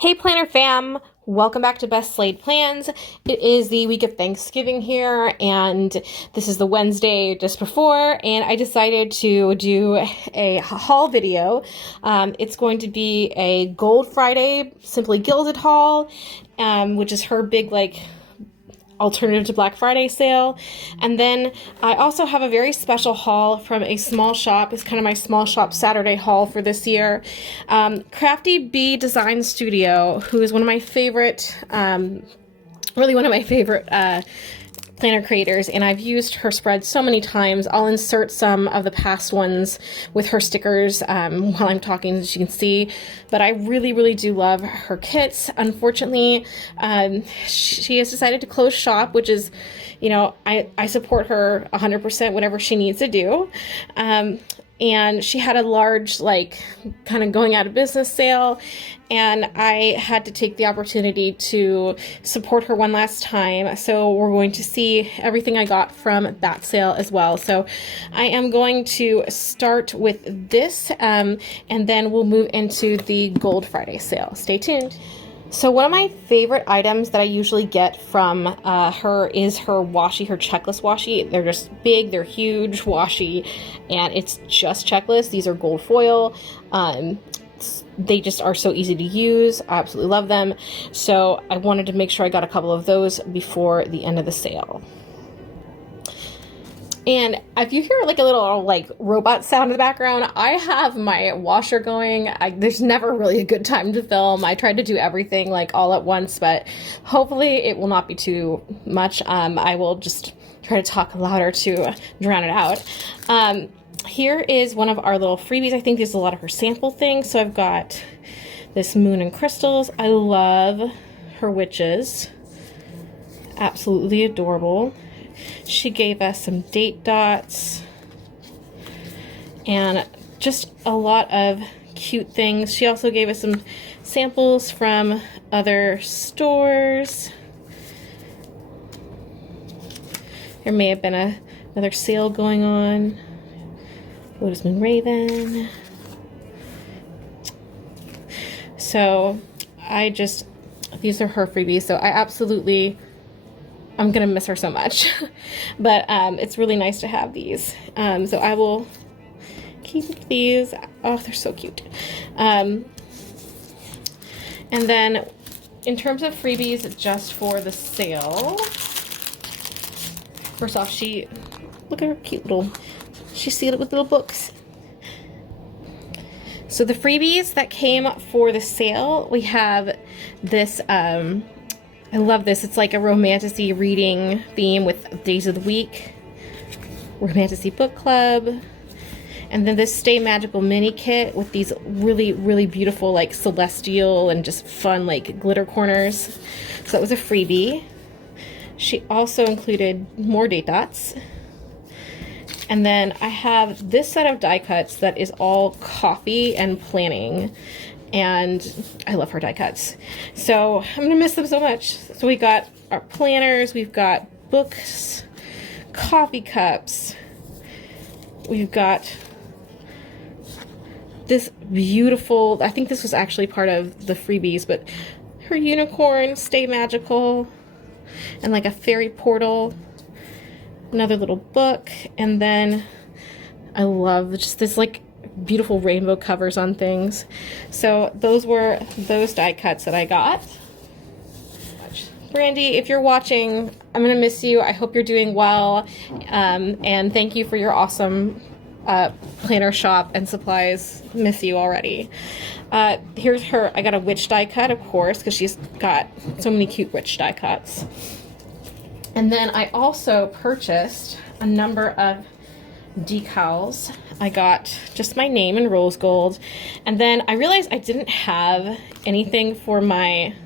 Hey planner fam, welcome back to Best Laid Plans. It is the week of Thanksgiving here and this is the Wednesday just before, and I decided to do a haul video. It's going to be a Gold Friday Simply Gilded haul, which is her big alternative to Black Friday sale. And then I also have a very special haul from a small shop. It's kind of my small shop Saturday haul for this year. CraftyB Design Studio, who is one of my favorite, really one of my favorite planner creators, and I've used her spreads so many times. I'll insert some of the past ones with her stickers while I'm talking, as you can see, but I really do love her kits. Unfortunately, she has decided to close shop, which is, you know, I support her 100%, whatever she needs to do. And she had a large, kind of going out of business sale, and I had to take the opportunity to support her one last time. So we're going to see everything I got from that sale as well. So I am going to start with this, and then we'll move into the Gold Friday sale. Stay tuned. So one of my favorite items that I usually get from her is her washi, her checklist washi. They're just big, they're huge washi, and it's just checklists. These are gold foil. They just are so easy to use. I absolutely love them. So I wanted to make sure I got a couple of those before the end of the sale. And if you hear a little robot sound in the background, I have my washer going. There's never really a good time to film. I tried to do everything all at once, but hopefully it will not be too much. I will just try to talk louder to drown it out. Here is one of our little freebies. I think there's a lot of her sample things. So I've got this Moon and Crystals. I love her witches. Absolutely adorable. She gave us some date dots and just a lot of cute things. She also gave us some samples from other stores. There may have been another sale going on. Lotus Moon Raven. So these are her freebies. So I'm gonna miss her so much, but it's really nice to have these. So I will keep these. Oh, they're so cute. And then in terms of freebies just for the sale, first off, look at her cute she sealed it with little books. So the freebies that came for the sale, we have this, I love this. It's like a romantasy reading theme with days of the week, romantasy book club, and then this Stay Magical mini kit with these really beautiful celestial and just fun glitter corners. So that was a freebie. She also included more date dots. And then I have this set of die cuts that is all coffee and planning. And I love her die cuts. So I'm gonna miss them so much. So we got our planners, we've got books, coffee cups, we've got this beautiful, I think this was actually part of the freebies, but her unicorn, Stay Magical, and a fairy portal, another little book, and then I love just this beautiful rainbow covers on things. So those were those die cuts that I got. Brandy, if you're watching, I'm gonna miss you. I hope you're doing well, and thank you for your awesome planner shop and supplies. Miss you already. Here's her. I got a witch die cut, of course, because she's got so many cute witch die cuts. And then I also purchased a number of decals. I got just my name in rose gold, and then I realized I didn't have anything for my,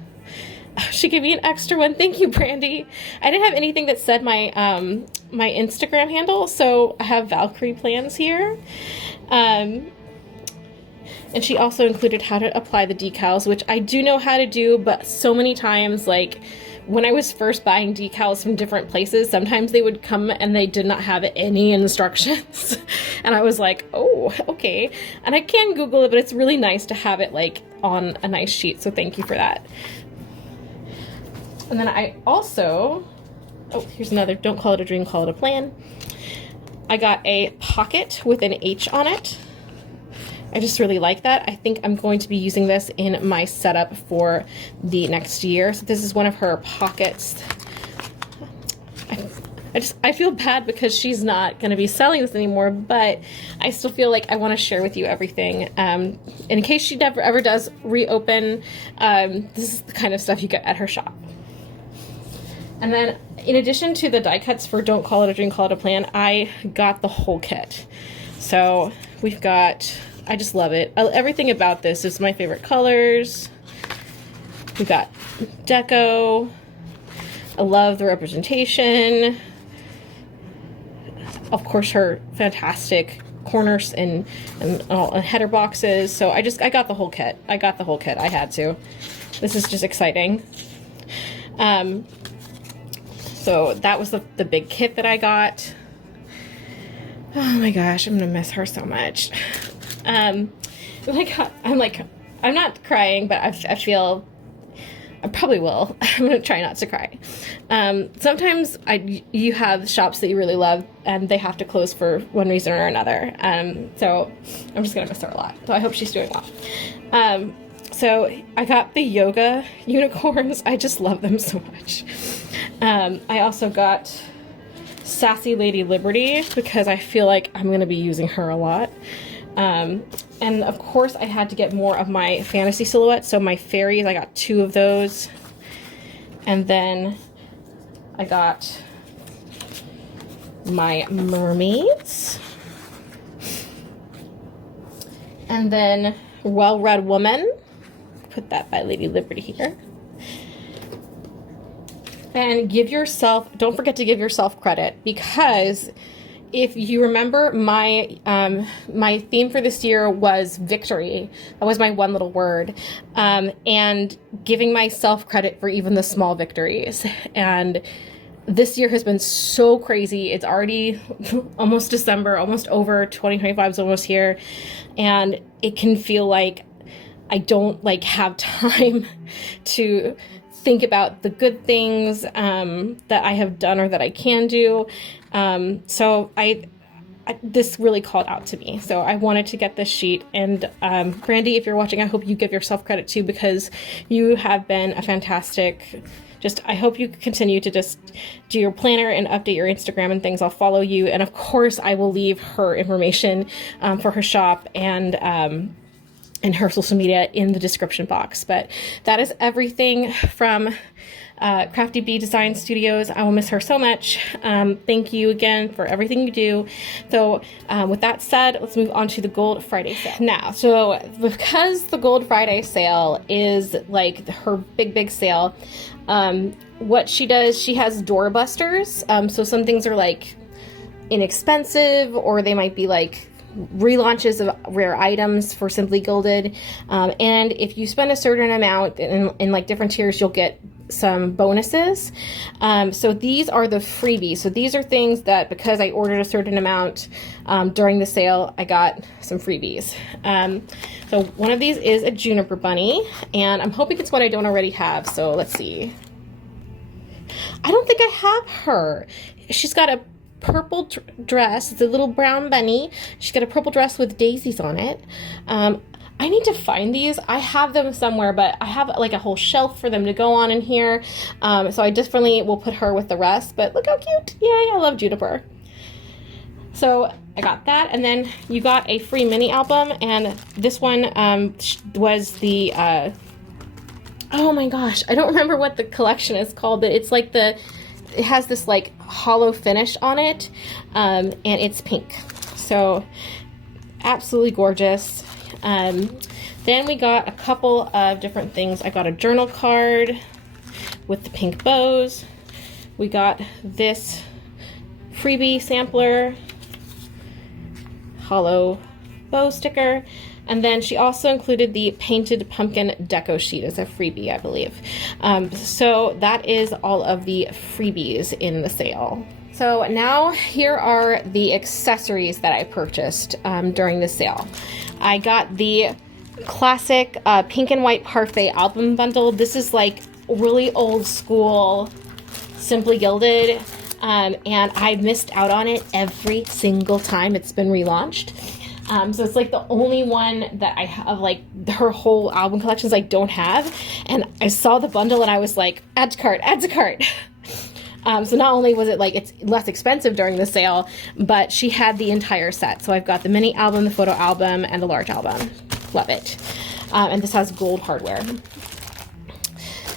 she gave me an extra one. Thank you, Brandy. I didn't have anything that said my my Instagram handle, so I have Valkyrie plans here. And she also included how to apply the decals, which I do know how to do, but so many times when I was first buying decals from different places, sometimes they would come and they did not have any instructions. And I was like, oh, okay. And I can Google it, but it's really nice to have it like on a nice sheet. So thank you for that. And then I also, oh, here's another, don't call it a dream, call it a plan. I got a pocket with an H on it. I just really like that. I think I'm going to be using this in my setup for the next year. So this is one of her pockets. I feel bad because she's not going to be selling this anymore, but I still feel like I want to share with you everything. In case she never ever does reopen, this is the kind of stuff you get at her shop. And then in addition to the die cuts for Don't Call It a Dream, Call It a Plan, I got the whole kit. So we've got, I just love it. Everything about this is my favorite colors. We've got deco. I love the representation. Of course, her fantastic corners and header boxes. So I got the whole kit. I got the whole kit. I had to. This is just exciting. So that was the big kit that I got. Oh my gosh, I'm gonna miss her so much. I'm not crying, but I feel, I probably will. I'm gonna try not to cry. Sometimes you have shops that you really love and they have to close for one reason or another. So I'm just gonna miss her a lot. So I hope she's doing well. So I got the yoga unicorns. I just love them so much. I also got Sassy Lady Liberty because I feel like I'm gonna be using her a lot. And of course I had to get more of my fantasy silhouettes. So my fairies, I got 2 of those. And then I got my mermaids. And then Well Read Woman. Put that by Lady Liberty here. And don't forget to give yourself credit, because if you remember, my my theme for this year was victory. That was my one little word. And giving myself credit for even the small victories. And this year has been so crazy. It's already almost December, almost over. 2025 is almost here. And it can feel like I don't have time to think about the good things that I have done or that I can do. So this really called out to me. So I wanted to get this sheet. And Brandy, if you're watching, I hope you give yourself credit too, because you have been a fantastic, I hope you continue to just do your planner and update your Instagram and things. I'll follow you. And of course I will leave her information for her shop and her social media in the description box. But that is everything from CraftyB Design Studios. I will miss her so much. Thank you again for everything you do. So with that said, let's move on to the Gold Friday sale. Now, so because the Gold Friday sale is like her big sale, what she does, she has doorbusters. So some things are like inexpensive, or they might be like relaunches of rare items for Simply Gilded. And if you spend a certain amount in like different tiers, you'll get some bonuses. So these are the freebies. So these are things that, because I ordered a certain amount during the sale, I got some freebies. So one of these is a Juniper Bunny, and I'm hoping it's one I don't already have. So let's see. I don't think I have her. She's got a purple dress. It's a little brown bunny. She's got a purple dress with daisies on it. I need to find these. I have them somewhere, but I have like a whole shelf for them to go on in here. So I definitely will put her with the rest, but look how cute. Yay, I love Juniper. So I got that, and then you got a free mini album, and this one was the, oh my gosh, I don't remember what the collection is called, but it's like it has this like hollow finish on it, and it's pink. So absolutely gorgeous. Then we got a couple of different things. I got a journal card with the pink bows. We got this freebie sampler, hollow bow sticker. And then she also included the painted pumpkin deco sheet as a freebie, I believe. So that is all of the freebies in the sale. So now here are the accessories that I purchased during the sale. I got the classic pink and white parfait album bundle. This is like really old school Simply Gilded, and I missed out on it every single time it's been relaunched. So it's like the only one that I have, like her whole album collections I don't have. And I saw the bundle and I was like, add to cart, add to cart. So not only was it like it's less expensive during the sale, but she had the entire set. So I've got the mini album, the photo album, and the large album. Love it. And this has gold hardware.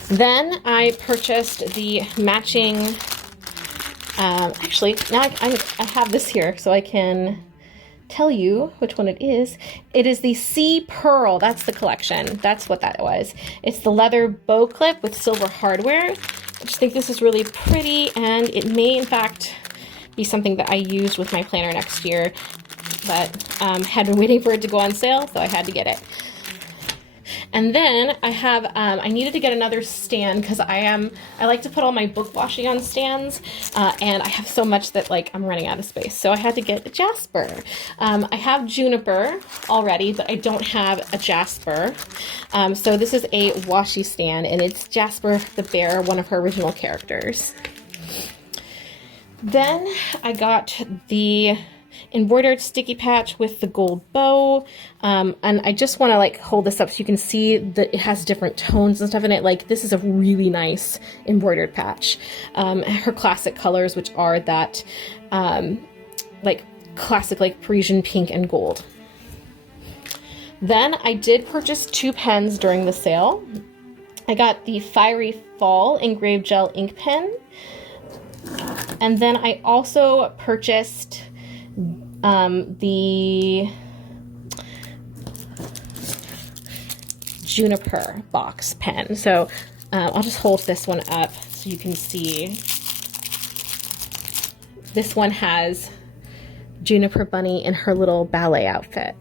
Then I purchased the matching, actually, now I have this here so I can tell you which one it is. It is the Sea Pearl. That's the collection. That's what that was. It's the leather bow clip with silver hardware. I just think this is really pretty, and it may in fact be something that I used with my planner next year, but had been waiting for it to go on sale, so I had to get it. And then I have, I needed to get another stand because I like to put all my book washi on stands, and I have so much that like I'm running out of space. So I had to get a jasper. I have juniper already, but I don't have a jasper. So this is a washi stand, and it's Jasper the Bear, one of her original characters. Then I got the embroidered sticky patch with the gold bow, and I just want to like hold this up so you can see that it has different tones and stuff in it. Like this is a really nice embroidered patch. Her classic colors, which are that like classic like Parisian pink and gold. Then I did purchase 2 pens during the sale. I got the Fiery Fall engraved gel ink pen, and then I also purchased the Juniper box pen. So I'll just hold this one up so you can see. This one has Juniper Bunny in her little ballet outfit.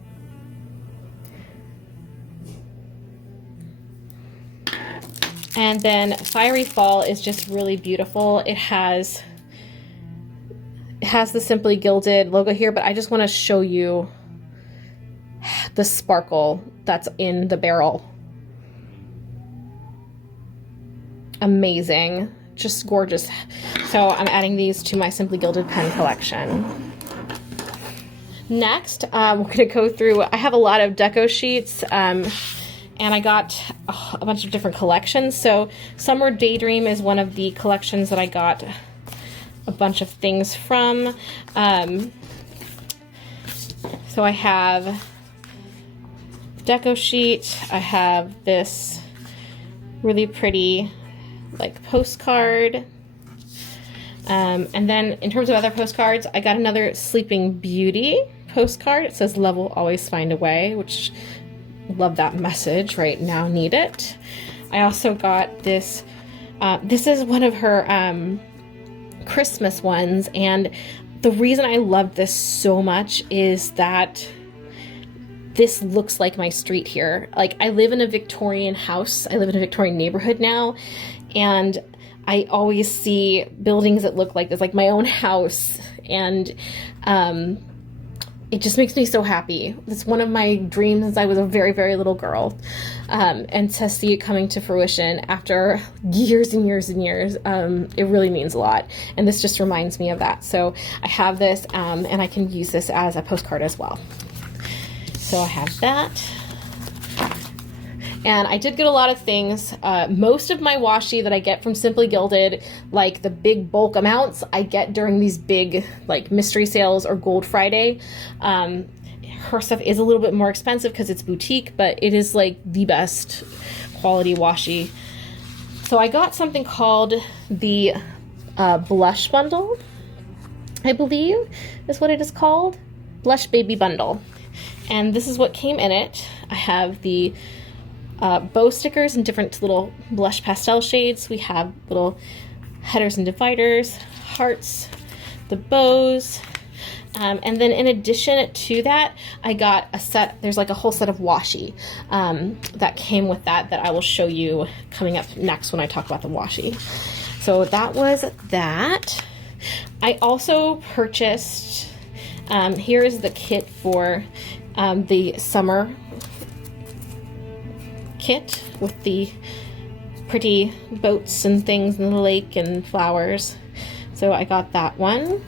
And then Fiery Fall is just really beautiful. It has the Simply Gilded logo here, but I just want to show you the sparkle that's in the barrel. Amazing, just gorgeous. So I'm adding these to my Simply Gilded pen collection. Next, we're going to go through, I have a lot of deco sheets, and I got a bunch of different collections. So Summer Daydream is one of the collections that I got a bunch of things from. So I have deco sheet, I have this really pretty like postcard, and then in terms of other postcards, I got another Sleeping Beauty postcard. It says love will always find a way, which love that message right now, need it. I also got this, this is one of her Christmas ones, and the reason I love this so much is that this looks like my street here. Like I live in a Victorian house, I live in a Victorian neighborhood now, and I always see buildings that look like this, like my own house, and it just makes me so happy. It's one of my dreams since I was a very, very little girl. And to see it coming to fruition after years and years and years, it really means a lot. And this just reminds me of that. So I have this, and I can use this as a postcard as well. So I have that. And I did get a lot of things. Most of my washi that I get from Simply Gilded, like the big bulk amounts, I get during these big like mystery sales or Gold Friday. Her stuff is a little bit more expensive because it's boutique, but it is like the best quality washi. So I got something called the Blush Bundle, I believe is what it is called. Blush Baby Bundle. And this is what came in it. I have the bow stickers in different little blush pastel shades. We have little headers and dividers, hearts, the bows, And then in addition to that, I got a set, there's like a whole set of washi that came with that I will show you coming up next when I talk about the washi. So that was that. I also purchased, here is the kit for the summer kit with the pretty boats and things in the lake and flowers. So I got that one.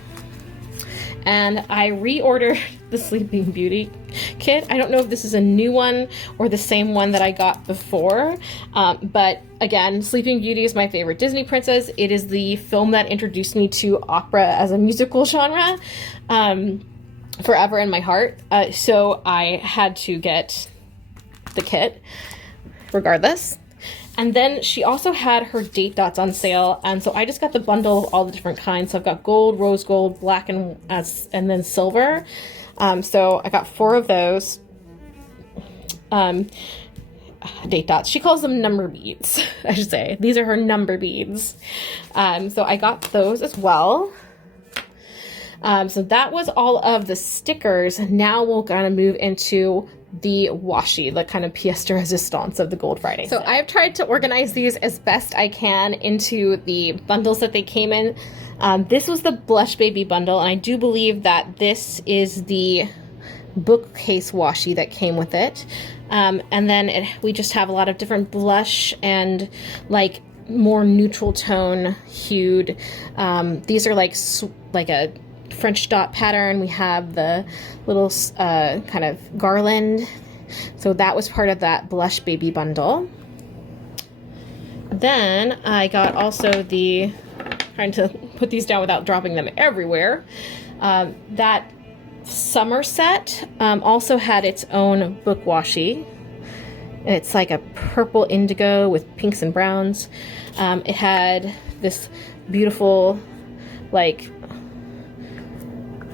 And I reordered the Sleeping Beauty kit. I don't know if this is a new one or the same one that I got before, but again, Sleeping Beauty is my favorite Disney princess. It is the film that introduced me to opera as a musical genre, forever in my heart. So I had to get the kit regardless. And then she also had her date dots on sale, and so I just got the bundle of all the different kinds. So I've got gold, rose gold, black, and then silver. So I got 4 of those date dots. She calls them number beads, I should say. These are her number beads. So I got those as well. So that was all of the stickers. Now we're gonna move into the washi, the kind of pièce de résistance of the Gold Friday. So I've tried to organize these as best I can into the bundles that they came in. This was the Blush Baby bundle, and I do believe that this is the bookcase washi that came with it. And then we just have a lot of different blush and like more neutral tone hued. These are like a French dot pattern. We have the little kind of garland. So that was part of that Blush Baby bundle. Then I got also trying to put these down without dropping them everywhere. That summer set also had its own book washi. And it's like a purple indigo with pinks and browns. It had this beautiful, like,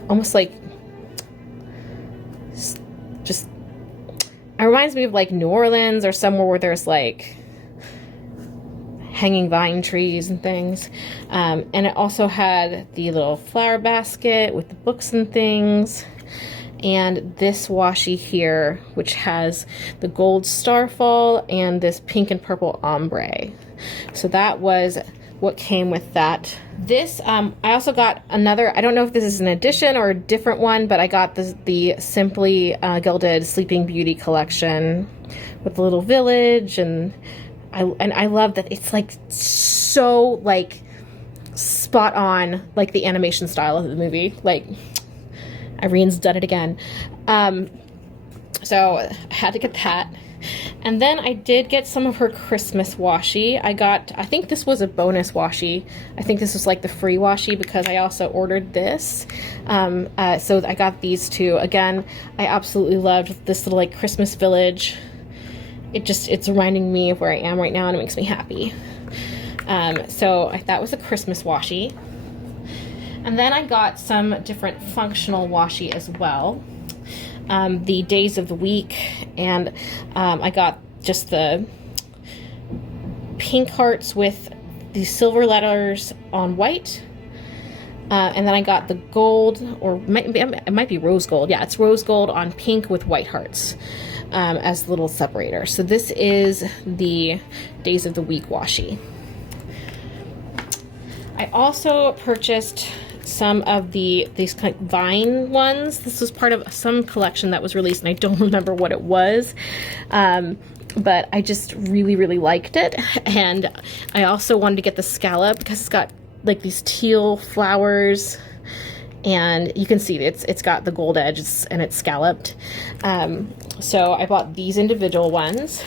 almost like just, it reminds me of like New Orleans or somewhere where there's like hanging vine trees and things. And it also had the little flower basket with the books and things. And this washi here, which has the gold starfall and this pink and purple ombre. So that was what came with that. This, I also got another, I don't know if this is an addition or a different one, but I got the Simply Gilded Sleeping Beauty collection with the little village, and I love that it's like so like spot on like the animation style of the movie. Like Irene's done it again. So I had to get that. And then I did get some of her Christmas washi. I think this was a bonus washi. I think this was like the free washi because I also ordered this. So I got these two. Again, I absolutely loved this little like Christmas village. It's reminding me of where I am right now, and it makes me happy. So that was a Christmas washi. And then I got some different functional washi as well. The days of the week, and I got just the pink hearts with the silver letters on white, and then I got the gold, or it might be rose gold. Yeah, it's rose gold on pink with white hearts as the little separator. So this is the days of the week washi. I also purchased some of these kind of vine ones. This was part of some collection that was released, and I don't remember what it was, but I just really, really liked it. And I also wanted to get the scallop because it's got like these teal flowers, and you can see it's got the gold edges and it's scalloped. So I bought these individual ones.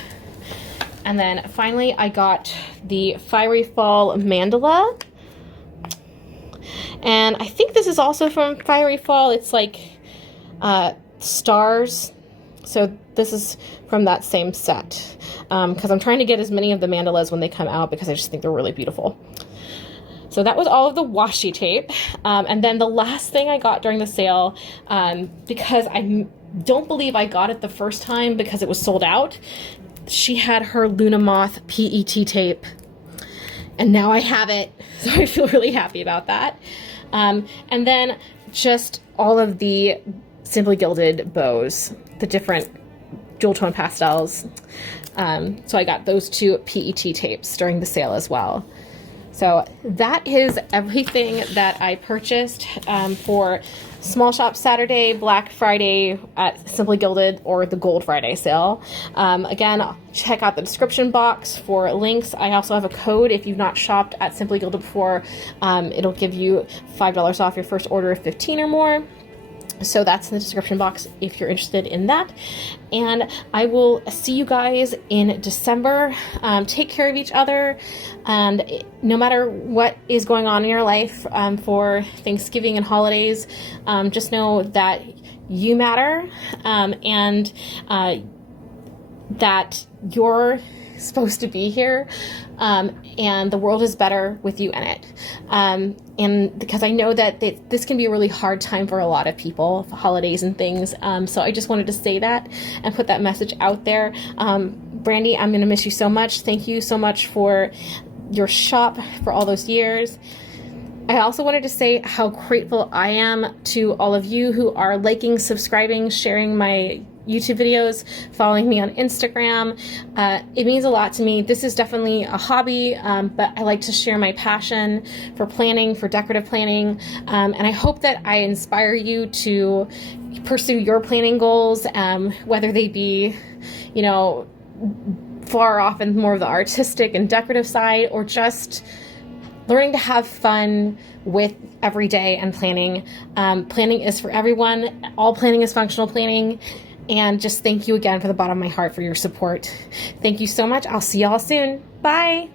And then finally I got the Fiery Fall mandala. And I think this is also from Fiery Fall. It's like stars. So this is from that same set. Because I'm trying to get as many of the mandalas when they come out because I just think they're really beautiful. So that was all of the washi tape. And then the last thing I got during the sale, because I don't believe I got it the first time because it was sold out, she had her Luna Moth PET tape. And now I have it, so I feel really happy about that. And then just all of the Simply Gilded bows, the different jewel tone pastels. So I got those 2 PET tapes during the sale as well. So that is everything that I purchased for Small Shop Saturday, Black Friday at Simply Gilded, or the Gold Friday sale. Again, check out the description box for links. I also have a code if you've not shopped at Simply Gilded before. It'll give you $5 off your first order of 15 or more. So that's in the description box if you're interested in that. And I will see you guys in December. Take care of each other. And no matter what is going on in your life for Thanksgiving and holidays, just know that you matter, and that you're supposed to be here, and the world is better with you in it. And because I know that this can be a really hard time for a lot of people, holidays and things. So I just wanted to say that and put that message out there. Brandy, I'm going to miss you so much. Thank you so much for your shop for all those years. I also wanted to say how grateful I am to all of you who are liking, subscribing, sharing my YouTube videos, following me on Instagram. It means a lot to me. This is definitely a hobby, but I like to share my passion for planning, for decorative planning, and I hope that I inspire you to pursue your planning goals, whether they be, you know, far off and more of the artistic and decorative side, or just learning to have fun with every day and planning. Planning is for everyone. All planning is functional planning. And just thank you again from the bottom of my heart for your support. Thank you so much. I'll see y'all soon. Bye.